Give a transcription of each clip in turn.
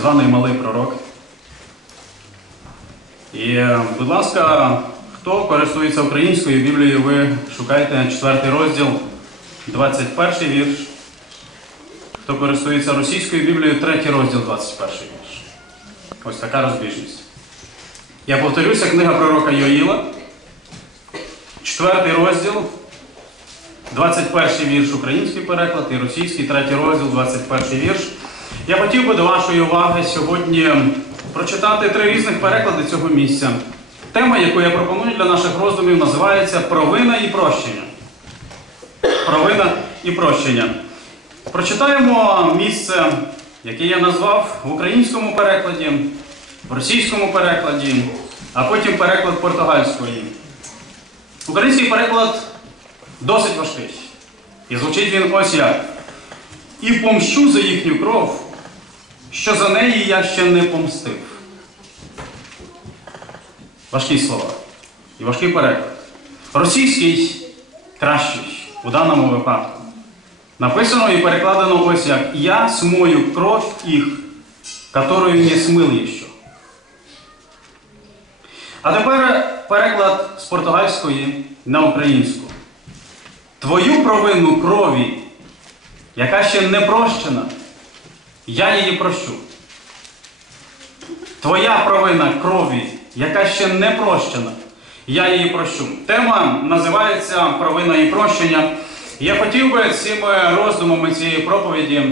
званий малий пророк. І, е, будь ласка, хто користується українською Біблією, ви шукайте четвертий розділ, 21 вірш. Хто користується російською Біблією, третій розділ, 21 вірш. Ось така розбіжність. Я повторюся, книга пророка Йоїла, четвертий розділ, 21 вірш український переклад і російський, третій розділ, 21 вірш. Я хотів би до вашої уваги сьогодні прочитати три різних переклади цього місця. Тема, яку я пропоную для наших роздумів, називається Провина і прощення. Провина і прощення. Прочитаємо місце, яке я назвав в українському перекладі, в російському перекладі, а потім переклад португальської. Український переклад досить важкий. І звучить він ось як. І помщу за їхню кров, що за неї я ще не помстив. Важкі слова. І важкий переклад. Російський кращий у даному випадку. Написано і перекладено ось як Я смою кров їх, которую не смил ще. А тепер переклад з португальської на українську. Твою провину крові, яка ще не прощена, я її прощу. Твоя провина крові, яка ще не прощена, я її прощу. Тема називається Провина і прощення. Я хотів би цими роздумами цієї проповіді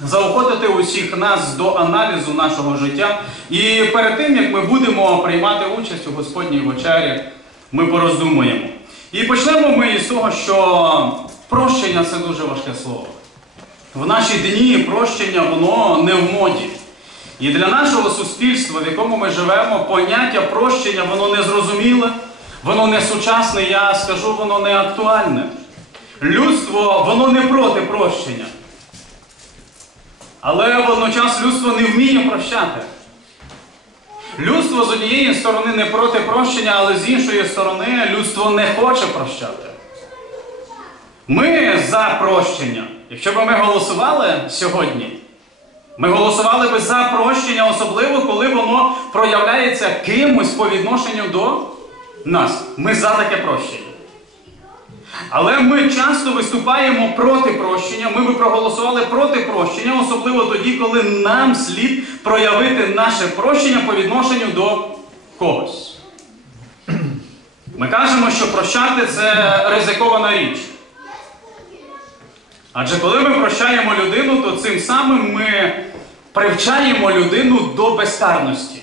заохотити усіх нас до аналізу нашого життя. І перед тим, як ми будемо приймати участь у Господній вечері, ми пороздумуємо. І почнемо ми із того, що прощення це дуже важке слово. В наші дні прощення воно не в моді. І для нашого суспільства, в якому ми живемо, поняття прощення, воно не зрозуміле, воно не сучасне, я скажу, воно не актуальне. Людство, воно не проти прощення. Але водночас людство не вміє прощати. Людство з однієї сторони не проти прощення, але з іншої сторони людство не хоче прощати. Ми за прощення. Якщо б ми голосували сьогодні, ми голосували би за прощення, особливо коли воно проявляється кимось по відношенню до нас. Ми за таке прощення. Але ми часто виступаємо проти прощення, ми би проголосували проти прощення, особливо тоді, коли нам слід проявити наше прощення по відношенню до когось. Ми кажемо, що прощати це ризикована річ. Адже коли ми прощаємо людину, то цим самим ми привчаємо людину до безкарності.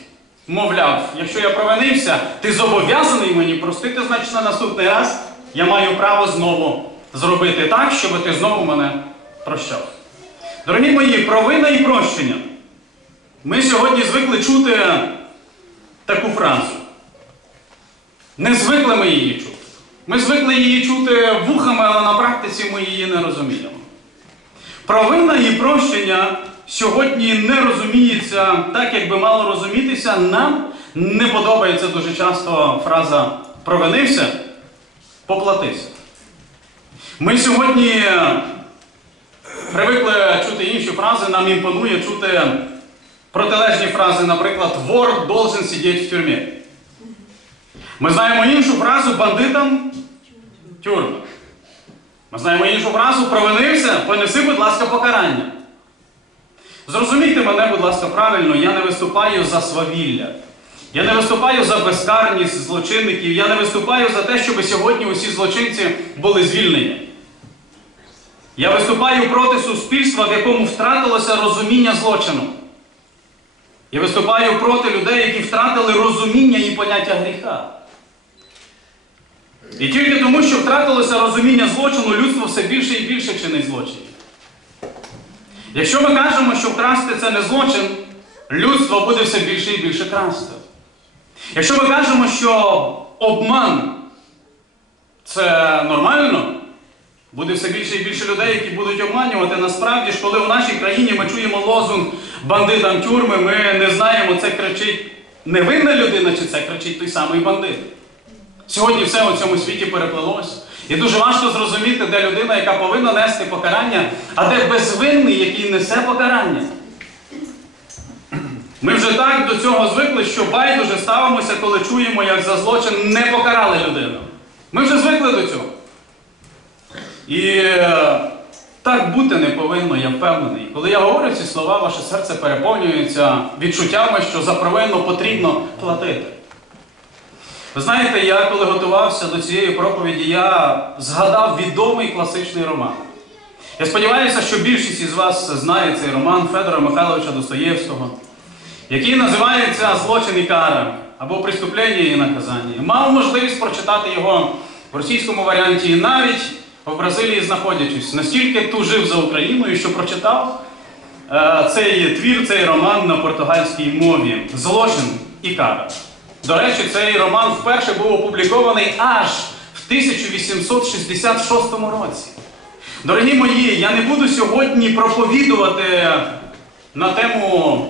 Мовляв, якщо я провинився, ти зобов'язаний мені простити, значить на наступний раз я маю право знову зробити так, щоб ти знову мене прощав. Дорогі мої, провина і прощення. Ми сьогодні звикли чути таку фразу. Не звикли ми її чути. Ми звикли її чути вухами, але на практиці ми її не розуміємо. Провина і прощення сьогодні не розуміється так, як би мало розумітися. Нам не подобається дуже часто фраза провинився, поплатися. Ми сьогодні привикли чути інші фрази, нам імпонує чути протилежні фрази, наприклад, вор должен сидіти в тюрмі. Ми знаємо іншу фразу бандитам тюрма. Ми знаємо іншу фразу провинився, понеси, будь ласка, покарання. Зрозумійте мене, будь ласка, правильно, я не виступаю за свавілля. Я не виступаю за безкарність злочинників, я не виступаю за те, щоб сьогодні усі злочинці були звільнені. Я виступаю проти суспільства, в якому втратилося розуміння злочину. Я виступаю проти людей, які втратили розуміння і поняття гріха. І тільки тому, що втратилося розуміння злочину, людство все більше і більше чинить злочинів. Якщо ми кажемо, що вкрасти це не злочин, людство буде все більше і більше красти. Якщо ми кажемо, що обман це нормально, буде все більше і більше людей, які будуть обманювати. Насправді ж, коли в нашій країні ми чуємо лозунг бандитам тюрми, ми не знаємо, це кричить невинна людина, чи це кричить той самий бандит. Сьогодні все у цьому світі переплелося. І дуже важко зрозуміти, де людина, яка повинна нести покарання, а де безвинний, який несе покарання. Ми вже так до цього звикли, що байдуже ставимося, коли чуємо, як за злочин не покарали людину. Ми вже звикли до цього. І е, так бути не повинно, я впевнений. Коли я говорю ці слова, ваше серце переповнюється відчуттями, що за провину потрібно платити. Ви знаєте, я коли готувався до цієї проповіді, я згадав відомий класичний роман. Я сподіваюся, що більшість із вас знає цей роман Федора Михайловича Достоєвського, який називається Злочин і кара або Преступлення і наказання. Мав можливість прочитати його в російському варіанті і навіть в Бразилії знаходячись. Настільки тужив за Україною, що прочитав е, цей твір, цей роман на португальській мові Злочин і кара. До речі, цей роман вперше був опублікований аж в 1866 році. Дорогі мої, я не буду сьогодні проповідувати на тему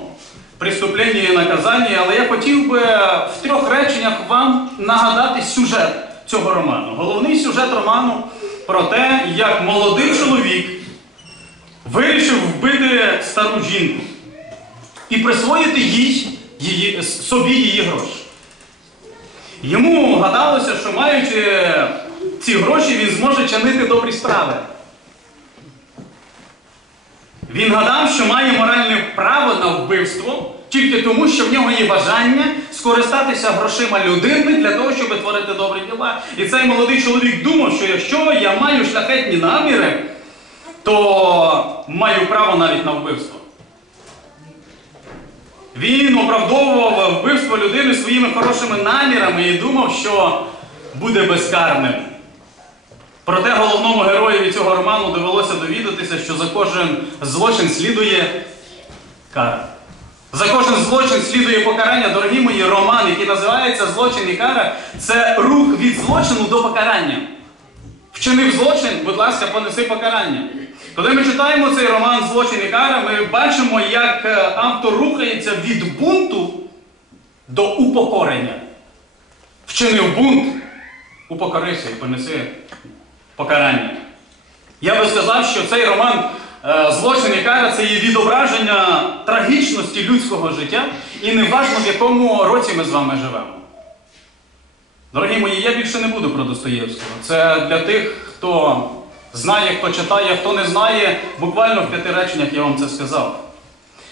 преступлення і наказання, але я хотів би в трьох реченнях вам нагадати сюжет цього роману. Головний сюжет роману про те, як молодий чоловік вирішив вбити стару жінку і присвоїти їй, її, собі її гроші. Йому гадалося, що маючи ці гроші, він зможе чинити добрі справи. Він гадав, що має моральне право на вбивство тільки тому, що в нього є бажання скористатися грошима людини для того, щоб творити добрі діла. І цей молодий чоловік думав, що якщо я маю шляхетні наміри, то маю право навіть на вбивство. Він оправдовував вбивство людини своїми хорошими намірами і думав, що буде безкарним. Проте головному героєві цього роману довелося довідатися, що за кожен злочин слідує кара. За кожен злочин слідує покарання. Дорогі мої, роман, який називається Злочин і кара, це рух від злочину до покарання. Вчинив злочин, будь ласка, понеси покарання. Коли ми читаємо цей роман Злочин і кара, ми бачимо, як е, автор рухається від бунту до упокорення. Вчинив бунт, упокорися і понеси покарання. Я би сказав, що цей роман е, Злочин і кара це є відображення трагічності людського життя, і неважно, в якому році ми з вами живемо. Дорогі мої, я більше не буду про Достоєвського. Це для тих, хто знає, хто читає, хто не знає. Буквально в п'яти реченнях я вам це сказав.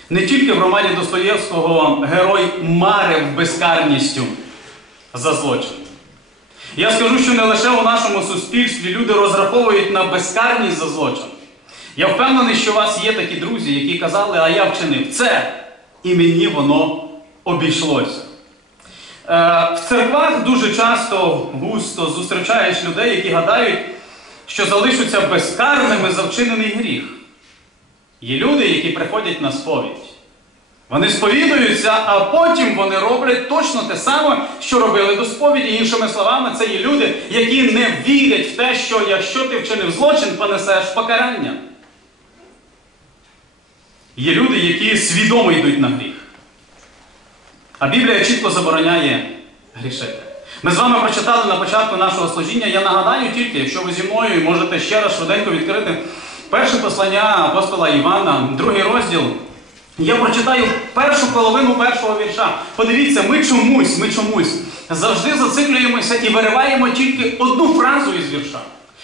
Не тільки в романі Достоєвського герой марив безкарністю за злочин. Я скажу, що не лише у нашому суспільстві люди розраховують на безкарність за злочин. Я впевнений, що у вас є такі друзі, які казали, а я вчинив це, і мені воно обійшлося. Е, В церквах дуже часто густо зустрічаєш людей, які гадають, що залишаться безкарними за вчинений гріх. Є люди, які приходять на сповідь. Вони сповідуються, а потім вони роблять точно те саме, що робили до сповіді. Іншими словами, це є люди, які не вірять в те, що якщо ти вчинив злочин, понесеш покарання. Є люди, які свідомо йдуть на гріх. А Біблія чітко забороняє грішити. Ми з вами прочитали на початку нашого служіння. Я нагадаю тільки, якщо ви зі мною можете ще раз швиденько відкрити перше послання апостола Івана, другий розділ. Я прочитаю першу половину першого вірша. Подивіться, ми чомусь, ми чомусь завжди зациклюємося і вириваємо тільки одну фразу із вірша.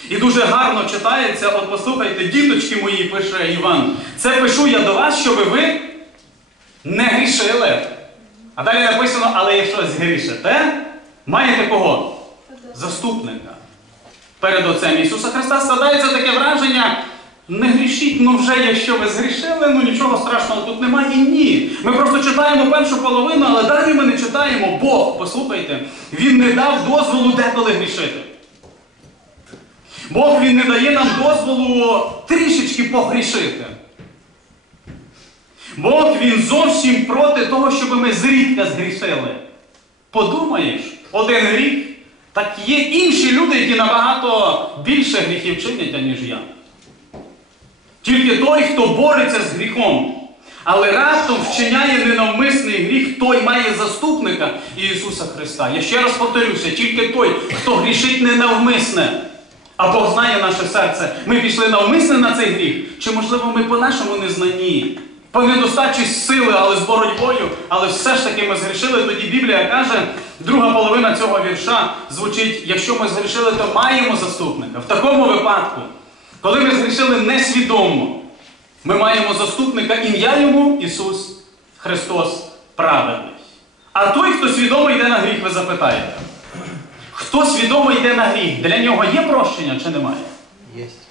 І дуже гарно читається, от послухайте, діточки мої, пише Іван. Це пишу я до вас, щоб ви не грішили. А далі написано, але якщо згрішите, маєте кого? Заступника. Перед Отцем Ісуса Христа складається таке враження. Не грішіть, ну вже якщо ви згрішили, ну нічого страшного тут немає. і Ні. Ми просто читаємо першу половину, але далі ми не читаємо. Бог, послухайте, Він не дав дозволу деколи грішити. Бог Він не дає нам дозволу трішечки погрішити. Бог Він зовсім проти того, щоб ми зрідка згрішили. Подумаєш, один гріх, так є інші люди, які набагато більше гріхів чинять, аніж я. Тільки той, хто бореться з гріхом, але раптом вчиняє ненавмисний гріх, той має заступника Ісуса Христа. Я ще раз повторюся, тільки той, хто грішить ненавмисне. А Бог знає наше серце. Ми пішли навмисне на цей гріх, чи, можливо, ми по нашому незнанні по недостачі сили, але з боротьбою, але все ж таки ми згрішили. Тоді Біблія каже, друга половина цього вірша звучить: якщо ми згрішили, то маємо заступника. В такому випадку, коли ми згрішили несвідомо, ми маємо заступника ім'я йому Ісус Христос праведний. А той, хто свідомо йде на гріх, ви запитаєте. Хто свідомо йде на гріх? Для нього є прощення чи немає? Есть.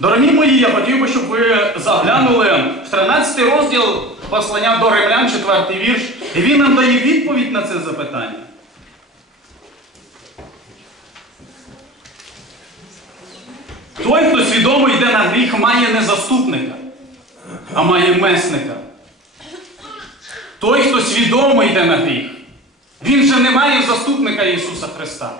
Дорогі мої, я хотів би, щоб ви заглянули в 13 розділ послання до римлян, 4 вірш, і він нам дає відповідь на це запитання. Той, хто свідомо йде на гріх, має не заступника, а має месника. Той, хто свідомо йде на гріх, він же не має заступника Ісуса Христа.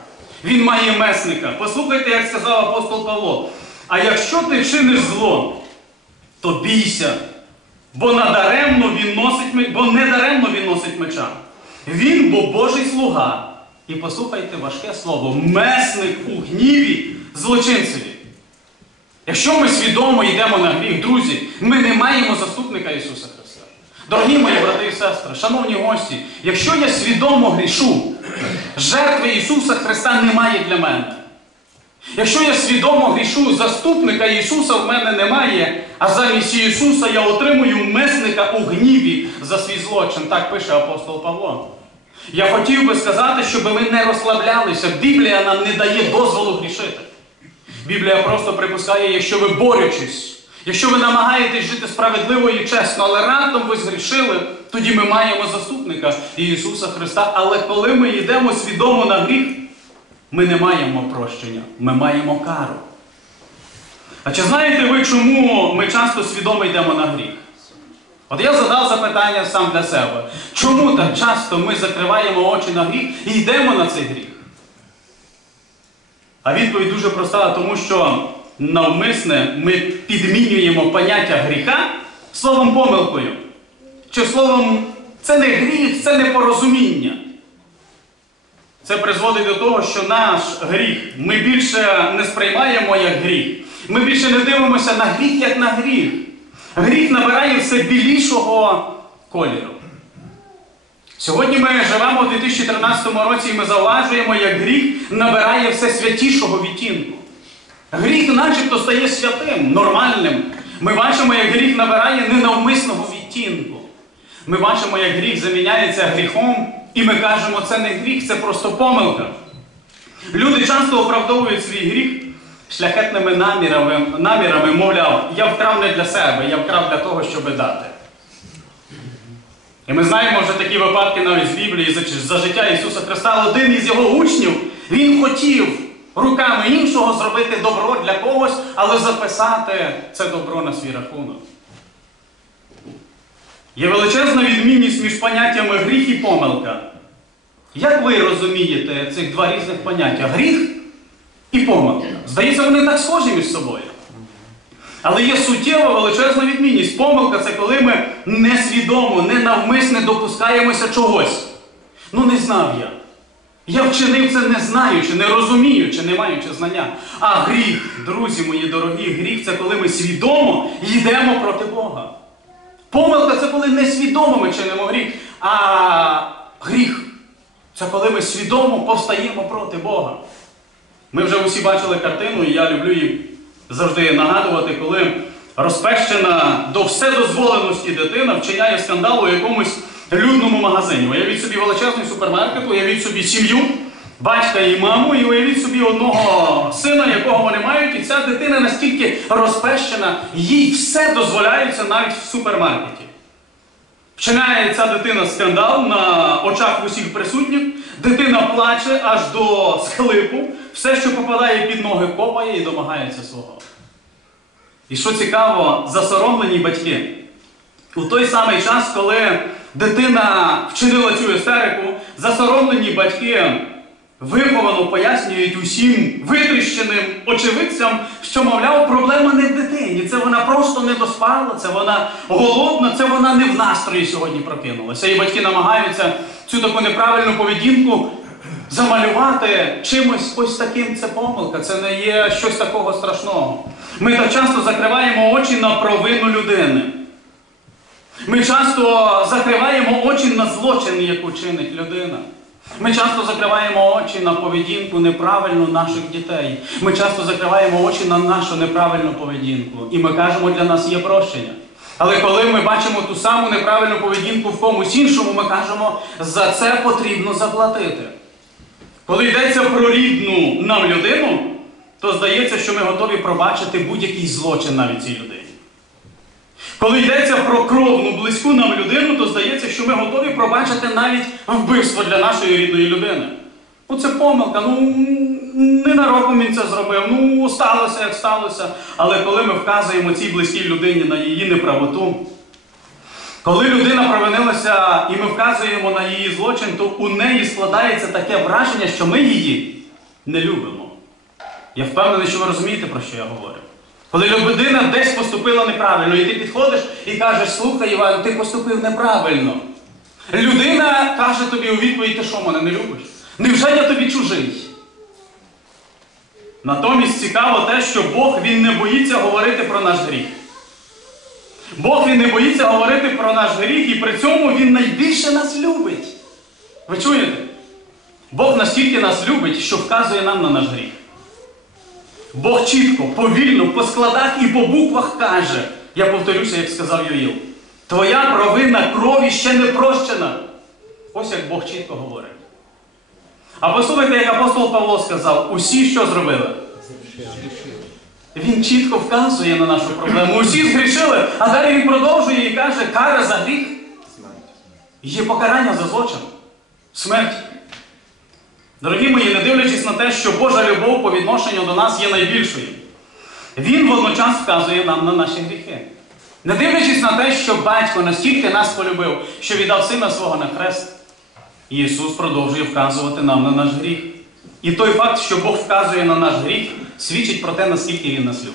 Він має месника. Послухайте, як сказав апостол Павло. А якщо ти чиниш зло, то бійся, бо надаремно він носить бо недаремно він носить меча. Він, бо Божий слуга. І послухайте важке слово, месник у гніві злочинцеві. Якщо ми свідомо йдемо на гріх, друзі, ми не маємо заступника Ісуса Христа. Дорогі мої брати і сестри, шановні гості, якщо я свідомо грішу, жертви Ісуса Христа немає для мене. Якщо я свідомо грішу, заступника Ісуса в мене немає, а замість Ісуса я отримую месника у гніві за свій злочин. Так пише апостол Павло. Я хотів би сказати, щоб ми не розслаблялися. Біблія нам не дає дозволу грішити. Біблія просто припускає, якщо ви борючись, якщо ви намагаєтесь жити справедливо і чесно, але раптом ви згрішили, тоді ми маємо заступника Ісуса Христа. Але коли ми йдемо свідомо на гріх, ми не маємо прощення, ми маємо кару. А чи знаєте ви, чому ми часто свідомо йдемо на гріх? От я задав запитання сам для себе. Чому так часто ми закриваємо очі на гріх і йдемо на цей гріх? А відповідь дуже проста, тому що навмисне ми підмінюємо поняття гріха словом помилкою. Чи словом, це не гріх, це не порозуміння. Це призводить до того, що наш гріх ми більше не сприймаємо як гріх. Ми більше не дивимося на гріх як на гріх. Гріх набирає все білішого кольору. Сьогодні ми живемо у 2013 році і ми зауважуємо, як гріх набирає все святішого відтінку. Гріх начебто стає святим, нормальним. Ми бачимо, як гріх набирає ненавмисного відтінку. Ми бачимо, як гріх заміняється гріхом, і ми кажемо, це не гріх, це просто помилка. Люди часто оправдовують свій гріх шляхетними намірами, намірами, мовляв, я вкрав не для себе, я вкрав для того, щоб дати. І ми знаємо вже такі випадки навіть з Біблії за, життя Ісуса Христа. Один із його учнів, він хотів руками іншого зробити добро для когось, але записати це добро на свій рахунок. Є величезна відмінність між поняттями гріх і помилка. Як ви розумієте цих два різних поняття? Гріх і помилка. Здається, вони так схожі між собою. Але є суттєва величезна відмінність. Помилка це коли ми несвідомо, ненавмисне допускаємося чогось. Ну, не знав я. Я вчинив це не знаючи, не розуміючи, не маючи знання. А гріх, друзі мої дорогі, гріх це коли ми свідомо йдемо проти Бога. Помилка це коли несвідомо ми чинимо гріх. А гріх це коли ми свідомо повстаємо проти Бога. Ми вже усі бачили картину, і я люблю її завжди нагадувати, коли розпещена до вседозволеності дитина вчиняє скандал у якомусь людному магазині. Уявіть собі величезний супермаркет, уявіть собі сім'ю, батька і маму, і уявіть собі одного сина, якого вони мають, і ця дитина настільки розпещена, їй все дозволяється навіть в супермаркеті. Вчиняє ця дитина скандал на очах усіх присутніх, дитина плаче аж до схлипу, все, що попадає під ноги, копає і домагається свого. І що цікаво, засоромлені батьки. У той самий час, коли дитина вчинила цю істерику, засоромлені батьки виховано пояснюють усім витріщеним очевидцям, що, мовляв, проблема не в дитині. Це вона просто не доспала, це вона голодна, це вона не в настрої сьогодні прокинулася. І батьки намагаються цю таку неправильну поведінку замалювати чимось ось таким. Це помилка, це не є щось такого страшного. Ми так часто закриваємо очі на провину людини. Ми часто закриваємо очі на злочин, яку чинить людина. Ми часто закриваємо очі на поведінку неправильну наших дітей. Ми часто закриваємо очі на нашу неправильну поведінку. І ми кажемо, для нас є прощення. Але коли ми бачимо ту саму неправильну поведінку в комусь іншому, ми кажемо, за це потрібно заплатити. Коли йдеться про рідну нам людину, то здається, що ми готові пробачити будь-який злочин навіть цій людині. Коли йдеться про кровну, близьку нам людину, то здається, що ми готові пробачити навіть вбивство для нашої рідної людини. Ну це помилка, ну ненароком він це зробив, ну сталося, як сталося. Але коли ми вказуємо цій близькій людині на її неправоту, коли людина провинилася і ми вказуємо на її злочин, то у неї складається таке враження, що ми її не любимо. Я впевнений, що ви розумієте, про що я говорю. Коли людина десь поступила неправильно, і ти підходиш і кажеш, слухай, Іван, ти поступив неправильно. Людина каже тобі у відповідь, ти що мене не любиш? Невже я тобі чужий? Натомість цікаво те, що Бог він не боїться говорити про наш гріх. Бог він не боїться говорити про наш гріх, і при цьому Він найбільше нас любить. Ви чуєте? Бог настільки нас любить, що вказує нам на наш гріх. Бог чітко, повільно, по складах і по буквах каже, я повторюся, як сказав Йоїл, твоя провина крові ще не прощена. Ось як Бог чітко говорить. А послухайте, як апостол Павло сказав, усі що зробили? Він чітко вказує на нашу проблему. Усі згрішили, а далі він продовжує і каже, кара за гріх. Є покарання за злочин. Смерть. Дорогі мої, не дивлячись на те, що Божа любов по відношенню до нас є найбільшою, Він водночас вказує нам на наші гріхи. Не дивлячись на те, що батько настільки нас полюбив, що віддав сина свого на хрест, Ісус продовжує вказувати нам на наш гріх. І той факт, що Бог вказує на наш гріх, свідчить про те, наскільки Він нас любить.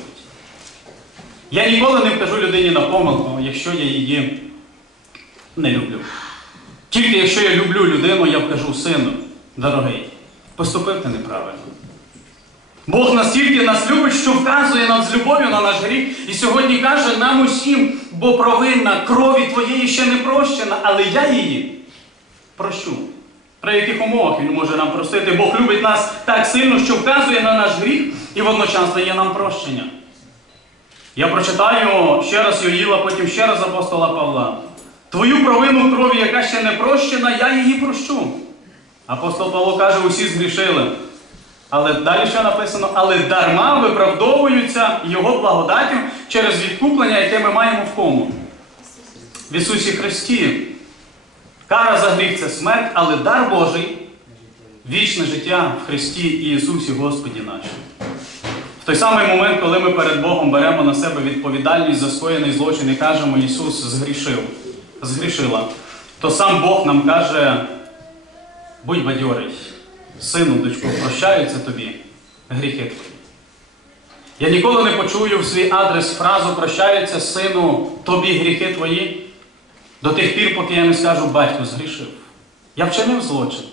Я ніколи не вкажу людині на помилку, якщо я її не люблю. Тільки якщо я люблю людину, я вкажу сину, дорогий, поступив ти неправильно. Бог настільки нас любить, що вказує нам з любов'ю на наш гріх, і сьогодні каже нам усім, бо провинна крові твоєї ще не прощена, але я її прощу. При яких умовах Він може нам простити? Бог любить нас так сильно, що вказує на наш гріх і водночас дає нам прощення. Я прочитаю ще раз Йоїла, потім ще раз апостола Павла. Твою провину крові, яка ще не прощена, я її прощу. Апостол Павло каже, усі згрішили. Але далі що написано, але дарма виправдовуються Його благодаттю через відкуплення, яке ми маємо в кому? В Ісусі Христі. Кара за гріх це смерть, але дар Божий вічне життя в Христі і Ісусі Господі нашому. В той самий момент, коли ми перед Богом беремо на себе відповідальність за скоєний злочин і кажемо, Ісус згрішив, згрішила, то сам Бог нам каже, будь бадьорий, сину, дочку, прощаються тобі гріхи твої. Я ніколи не почую в свій адрес фразу прощаються сину, тобі гріхи твої. До тих пір, поки я не скажу, батько згрішив. Я вчинив злочин.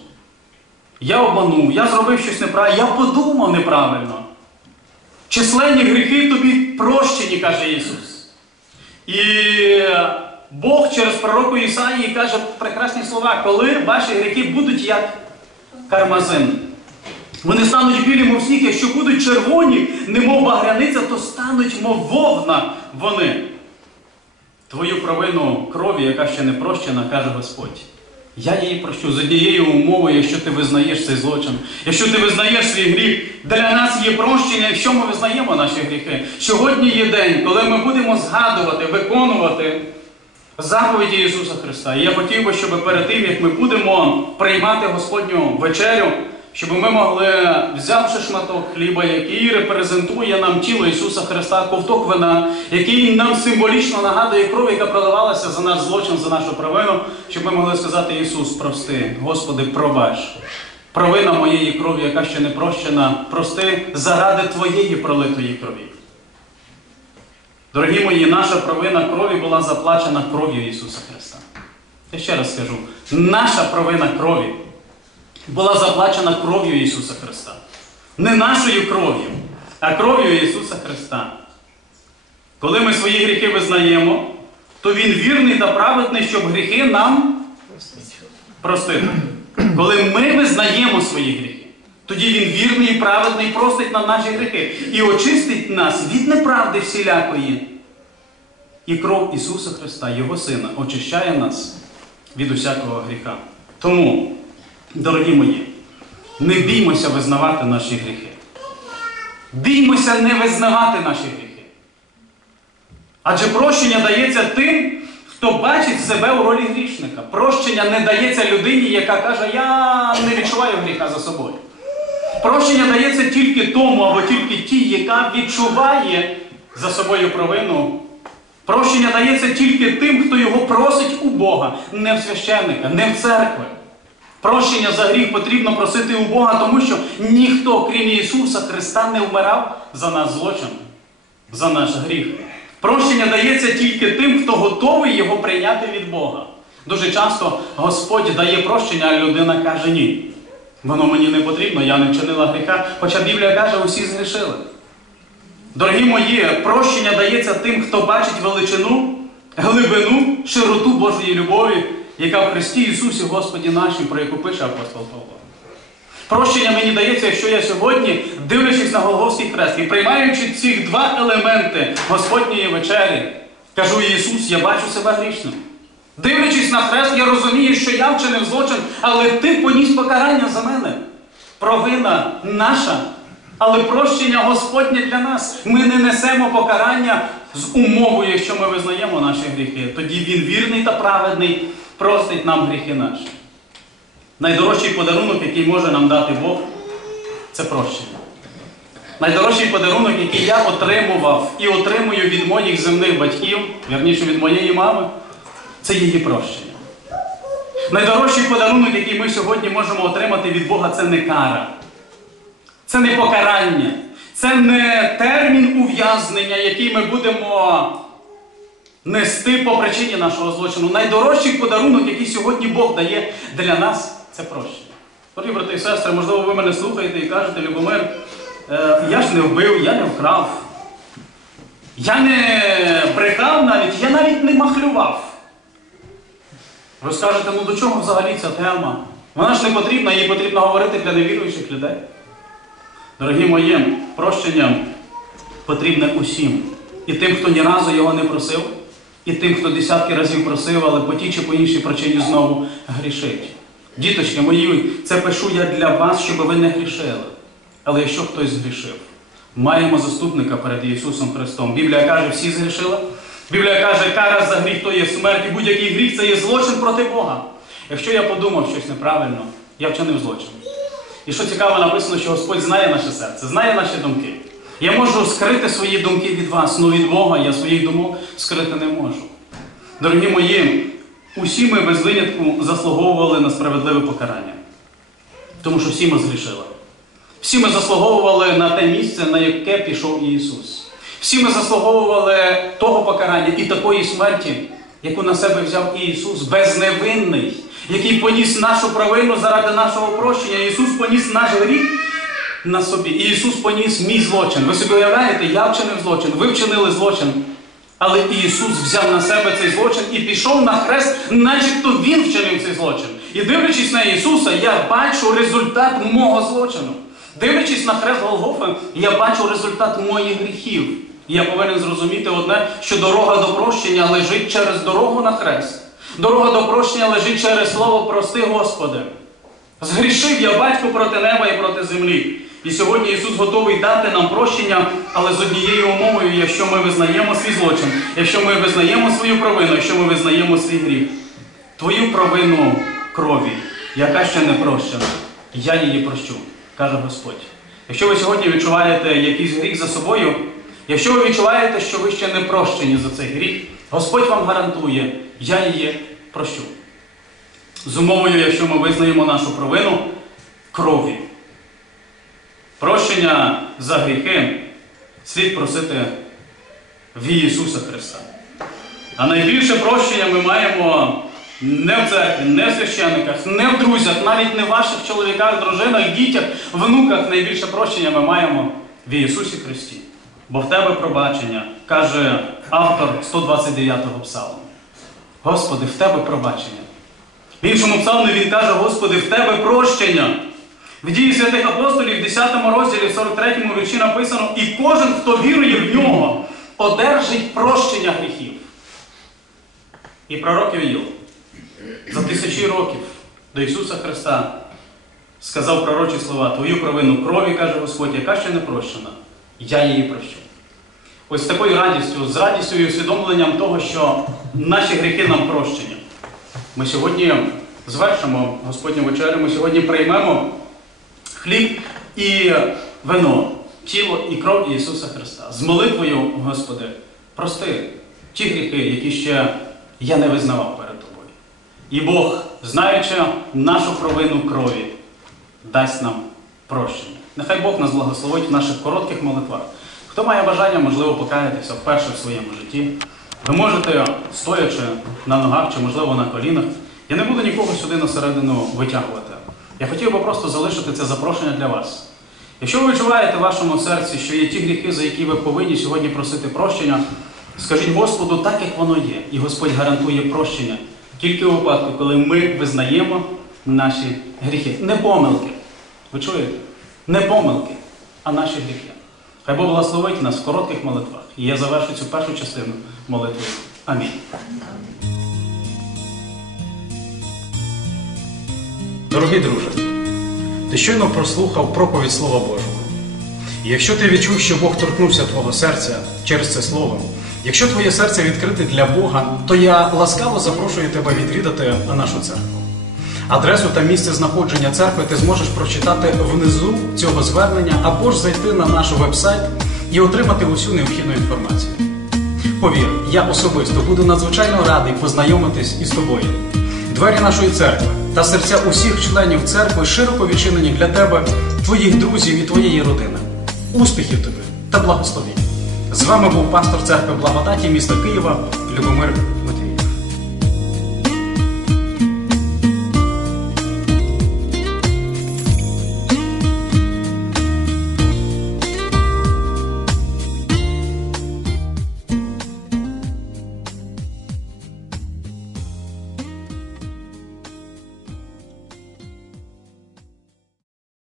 Я обманув, я зробив щось неправильно, я подумав неправильно. Численні гріхи тобі прощені, каже Ісус. І Бог через пророку Ісаїї каже прекрасні слова, коли ваші гріхи будуть як кармазин. Вони стануть білі, мов сніг, якщо будуть червоні, немов багряниця, то стануть, мов вовна вони. Твою провину крові, яка ще не прощена, каже Господь. Я її прощу з однією умовою, якщо ти визнаєш цей злочин, якщо ти визнаєш свій гріх, для нас є прощення, якщо ми визнаємо наші гріхи. Сьогодні є день, коли ми будемо згадувати, виконувати заповіді Ісуса Христа. І я хотів би, щоб перед тим, як ми будемо приймати Господню вечерю, щоб ми могли, взявши шматок хліба, який репрезентує нам тіло Ісуса Христа, ковток вина, який нам символічно нагадує кров, яка проливалася за наш злочин, за нашу провину, щоб ми могли сказати Ісус, прости, Господи, пробач. Провина моєї крові, яка ще не прощена, прости заради Твоєї пролитої крові. Дорогі мої, наша провина крові була заплачена кров'ю Ісуса Христа. Я ще раз скажу, наша провина крові була заплачена кров'ю Ісуса Христа. Не нашою кров'ю, а кров'ю Ісуса Христа. Коли ми свої гріхи визнаємо, то Він вірний та праведний, щоб гріхи нам простити. Коли ми визнаємо свої гріхи, тоді Він вірний і праведний простить нам наші гріхи і очистить нас від неправди всілякої. І кров Ісуса Христа, Його Сина, очищає нас від усякого гріха. Тому, дорогі мої, не біймося визнавати наші гріхи. Біймося не визнавати наші гріхи. Адже прощення дається тим, хто бачить себе у ролі грішника. Прощення не дається людині, яка каже, я не відчуваю гріха за собою. Прощення дається тільки тому або тільки тій, яка відчуває за собою провину. Прощення дається тільки тим, хто його просить у Бога, не в священника, не в церкви. Прощення за гріх потрібно просити у Бога, тому що ніхто, крім Ісуса Христа, не вмирав за наш злочин, за наш гріх. Прощення дається тільки тим, хто готовий його прийняти від Бога. Дуже часто Господь дає прощення, а людина каже ні. Воно мені не потрібно, я не вчинила гріха. Хоча Біблія каже, усі згрішили. Дорогі мої, прощення дається тим, хто бачить величину, глибину, широту Божої любові, яка в Христі Ісусі Господі нашим, про яку пише апостол Павло. Прощення мені дається, якщо я сьогодні, дивлячись на Голгофський хрест і приймаючи ці два елементи Господньої вечері, кажу Ісус, я бачу себе грішним. Дивлячись на хрест, я розумію, що я вчинив злочин, але ти поніс покарання за мене. Провина наша, але прощення Господнє для нас. Ми не несемо покарання з умовою, якщо ми визнаємо наші гріхи. Тоді Він вірний та праведний, простить нам гріхи наші. Найдорожчий подарунок, який може нам дати Бог, це прощення. Найдорожчий подарунок, який я отримував і отримую від моїх земних батьків, вірніше від моєї мами, це її прощення. Найдорожчий подарунок, який ми сьогодні можемо отримати від Бога, це не кара. Це не покарання. Це не термін ув'язнення, який ми будемо нести по причині нашого злочину. Найдорожчий подарунок, який сьогодні Бог дає для нас, це прощення. Дорогі брати і сестри, можливо, ви мене слухаєте і кажете, Любомир, е, я ж не вбив, я не вкрав. Я не брехав навіть, я навіть не махлював. Ви скажете, ну до чого взагалі ця тема? Вона ж не потрібна, їй потрібно говорити для невіруючих людей. Дорогі мої, прощення потрібне усім. І тим, хто ні разу його не просив, і тим, хто десятки разів просив, але по тій чи по іншій причині знову грішить. Діточки мої, це пишу я для вас, щоб ви не грішили. Але якщо хтось згрішив, маємо заступника перед Ісусом Христом. Біблія каже, всі згрішили. Біблія каже, кара за гріх то є смерть, і будь-який гріх це є злочин проти Бога. Якщо я подумав щось неправильно, я вчинив злочин. І що цікаво, написано, що Господь знає наше серце, знає наші думки. Я можу скрити свої думки від вас, але від Бога я своїх думок скрити не можу. Дорогі мої, усі ми без винятку заслуговували на справедливе покарання. Тому що всі ми згрішили. Всі ми заслуговували на те місце, на яке пішов Ісус. Всі ми заслуговували того покарання і такої смерті, яку на себе взяв Ісус, безневинний, який поніс нашу провину заради нашого прощення. Ісус поніс наш гріх на собі. І Ісус поніс мій злочин. Ви собі уявляєте, я вчинив злочин, ви вчинили злочин. Але Ісус взяв на себе цей злочин і пішов на хрест, начебто Він вчинив цей злочин. І дивлячись на Ісуса, я бачу результат мого злочину. Дивлячись на хрест Голгофи, я бачу результат моїх гріхів. І я повинен зрозуміти одне, що дорога до прощення лежить через дорогу на хрест. Дорога до прощення лежить через слово прости, Господи. Згрішив я батько проти неба і проти землі. І сьогодні Ісус готовий дати нам прощення, але з однією умовою, якщо ми визнаємо свій злочин, якщо ми визнаємо свою провину, якщо ми визнаємо свій гріх. Твою провину крові, яка ще не прощена, я її прощу, каже Господь. Якщо ви сьогодні відчуваєте якийсь гріх за собою, якщо ви відчуваєте, що ви ще не прощені за цей гріх, Господь вам гарантує, я її прощу. З умовою, якщо ми визнаємо нашу провину крові. Прощення за гріхи слід просити в Ісуса Христа. А найбільше прощення ми маємо не в церкві, не в священниках, не в друзях, навіть не в ваших чоловіках, дружинах, дітях, внуках. Найбільше прощення ми маємо в Ісусі Христі. Бо в тебе пробачення, каже автор 129-го псалму. Господи, в Тебе пробачення. В іншому псалмі він каже, Господи, в Тебе прощення. В дії святих апостолів, в 10 розділі, в 43 вірші написано, і кожен, хто вірує в нього, одержить прощення гріхів. І пророк Іоїл за тисячі років до Ісуса Христа сказав пророчі слова, Твою провину крові, каже Господь, яка ще не прощена, я її прощу. Ось такою радістю, з радістю і усвідомленням того, що наші гріхи нам прощені. Ми сьогодні звершимо Господню вечерю, ми сьогодні приймемо хліб і вино, тіло і кров Ісуса Христа. З молитвою, Господи, прости ті гріхи, які ще я не визнавав перед Тобою. І Бог, знаючи нашу провину крові, дасть нам прощення. Нехай Бог нас благословить в наших коротких молитвах. Хто має бажання, можливо, покаятися вперше в своєму житті, ви можете, стоячи на ногах чи, можливо, на колінах, я не буду нікого сюди на середину витягувати. Я хотів би просто залишити це запрошення для вас. Якщо ви відчуваєте в вашому серці, що є ті гріхи, за які ви повинні сьогодні просити прощення, скажіть Господу так, як воно є, і Господь гарантує прощення тільки у випадку, коли ми визнаємо наші гріхи. Не помилки. Ви чуєте? Не помилки, а наші гріхи. Хай Бог благословить нас в коротких молитвах. І я завершу цю першу частину молитвою. Амінь. Дорогий друже, ти щойно прослухав проповідь Слова Божого. І якщо ти відчув, що Бог торкнувся твого серця через це слово, якщо твоє серце відкрите для Бога, то я ласкаво запрошую тебе відвідати нашу церкву. Адресу та місце знаходження церкви ти зможеш прочитати внизу цього звернення або ж зайти на наш веб-сайт і отримати усю необхідну інформацію. Повір, я особисто буду надзвичайно радий познайомитись із тобою. Двері нашої церкви та серця усіх членів церкви широко відчинені для тебе, твоїх друзів і твоєї родини. Успіхів тобі та благословінь! З вами був пастор церкви благодаті міста Києва Любомир.